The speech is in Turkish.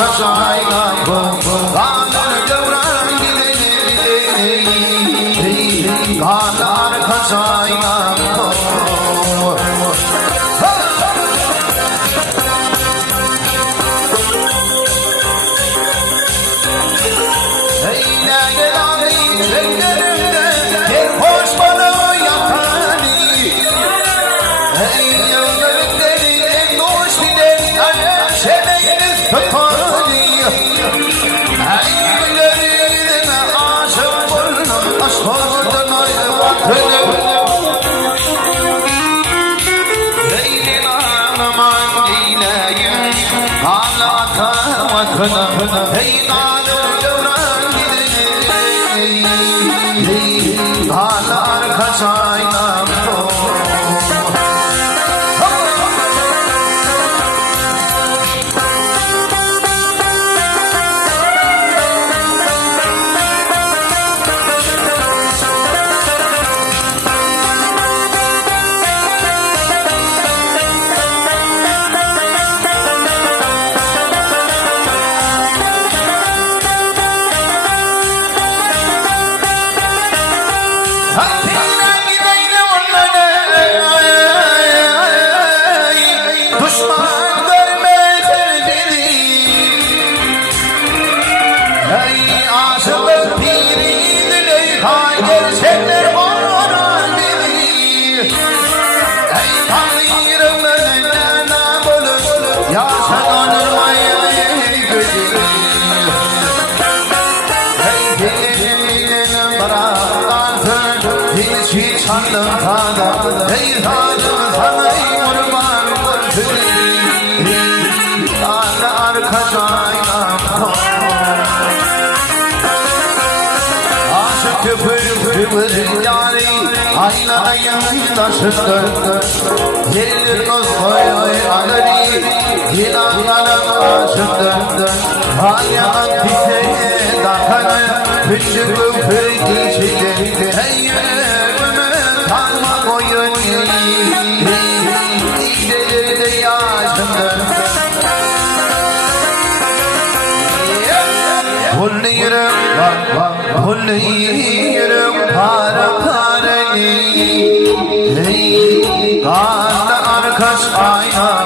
arkası ayna kanır devran gideni kanır arkası ayna hey nadir devran gideni hala arkası ayna aynada yandaşıdır gelir dost koy alari ilanların aşıdır hayat bize dakanı küçük bir kişidir hey yüreğimi kalma koyun İçerir de yaşındır Kullu yürüm para parani hey kanlı arkası ayna